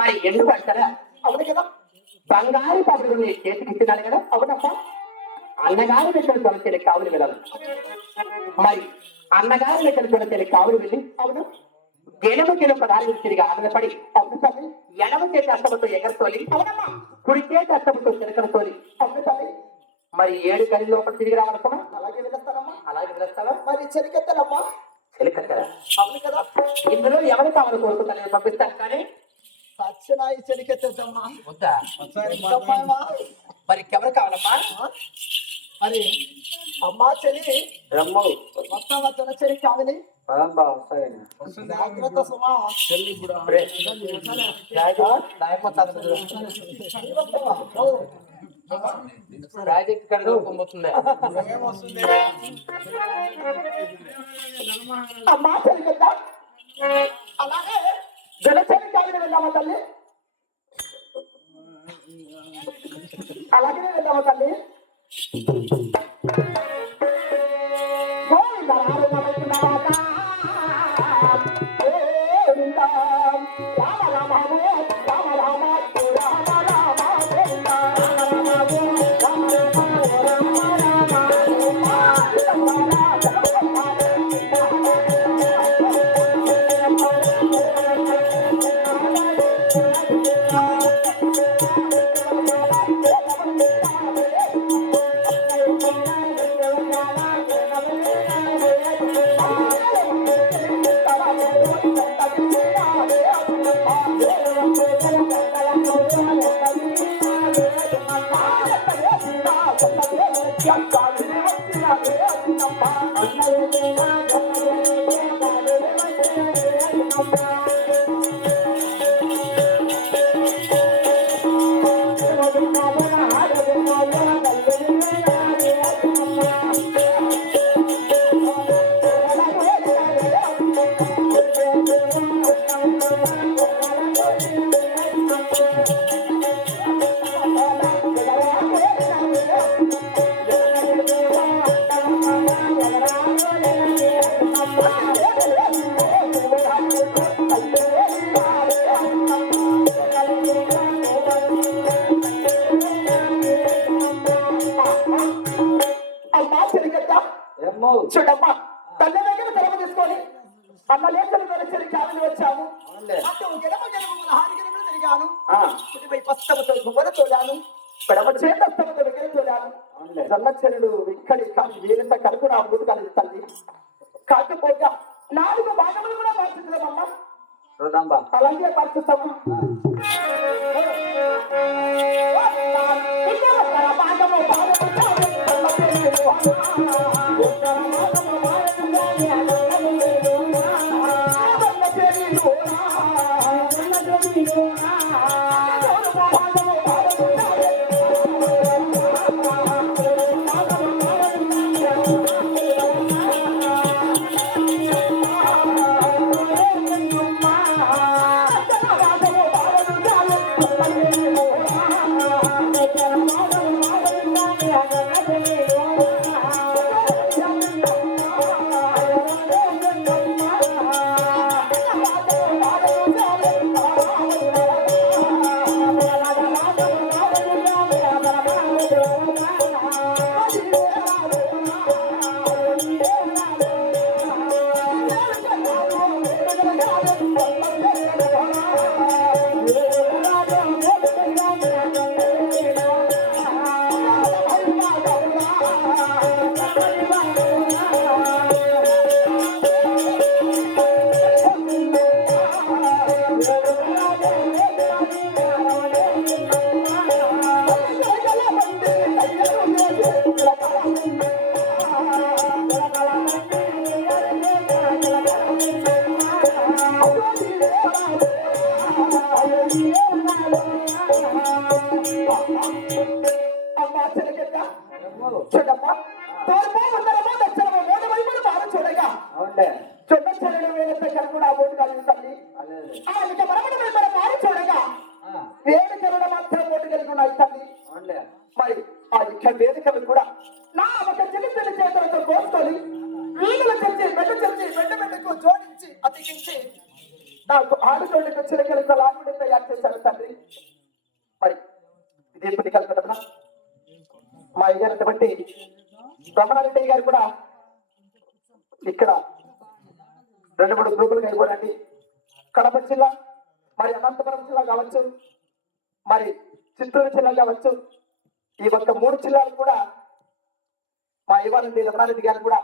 మరి ఎందుకు అంటారా? అవును కదా, బంగారు పబ్బులు నీ చేతికి ఇచ్చినాడు కదా. అవునప్ప, అన్నగారి దగ్గర తొలచెలి కావులు వెళ్ళాలి. మరి అన్నగారి దగ్గర తొలచెలి కావులు వెళ్ళి, అవును గెలము గెలుపు పదాలు తిరిగి ఆనందపడి, అవును తల్లి ఎడమ చేతి అష్టముతో ఎగరతోలి, అవునమ్మా కుడి చేతి అష్టముతో చిరకలతోలి, అవును తల్లి మరి 7 కలి లోపల తిరిగి రావాలమ్మా. అలాగే వెళ్ళొస్తానమ్మా. అలాగే వెళ్ళొస్తావా? మరి చెలికెత్తలమ్మా. చెలికత్తరా? అవును కదా. ఇందులో ఎవరు కావాలి కోరుకుంటాను పంపిస్తాను. కానీ సత్యనాయి చెలికెత్తమ్మా. వద్దా? మరి ఎవరు కావాలమ్మా? మరి అమ్మా చెలి రమ్మ మొత్తం వచ్చిన చెలి కావాలి. జాగ్రత్త సుమా. ప్రాజెక్ట్ కడుకోబోతుంది. అమ్మా చెలికెత్తా. అలాగే జనసేన కావిని వెళ్దామా తల్లి? అలాగే వెళ్దామా తల్లి? చూడమ్మా, తల్లి దగ్గర తెరవ తీసుకొని అన్న లేఖలు వెనచరి కాలని వచ్చాము. తిరిగాను, పస్తమతో గుమ్మర తోలాను, పెడమ చేత దగ్గర తోలాను. సన్నచ్చరుడు ఇక్కడి కానీ వీరింత కలుపు నా ముందు కలిగి తల్లి. కాకపోగా 4 భాగములు కూడా మార్చుతున్నామమ్మా. అలాగే మార్చుతాము. తూర్పు ఉత్తరము దక్షిణము మూడు వైపులు బాగా చూడగా అవునులే చుట్ట చెల్లెలు వేలతో కూడా ఆ ఓటు కలిగి తల్లి అదే ఆ ఇక మనముడు మన బాగా చూడగా వేదికలు మాత్రం ఓటు కలిగి ఉన్నాయి తల్లి అవునులే మరి ఆ ఇక వేదికలు కూడా నా ఒక చిన్న చిన్న చేతులతో కోసుకొని వీణులు తెచ్చి బెడ్డకు జోడించి అతికించి నాకు ఆడుకోండికి చిలకలతో లాగుడి తయారు చేశారు తండ్రి మరి ఇది ఎప్పుడు కలకటనా మా అయ్యారంటే బట్టి బ్రహ్మారెడ్డి గారు కూడా ఇక్కడ 2-3 గ్రూపులుగా అయిపోనండి కడప జిల్లా మరి అనంతపురం జిల్లా కావచ్చు మరి చిత్తూరు జిల్లా కావచ్చు ఈ ఒక్క 3 జిల్లాలు కూడా మా ఇవ్వాలండి రమణారెడ్డి గారు కూడా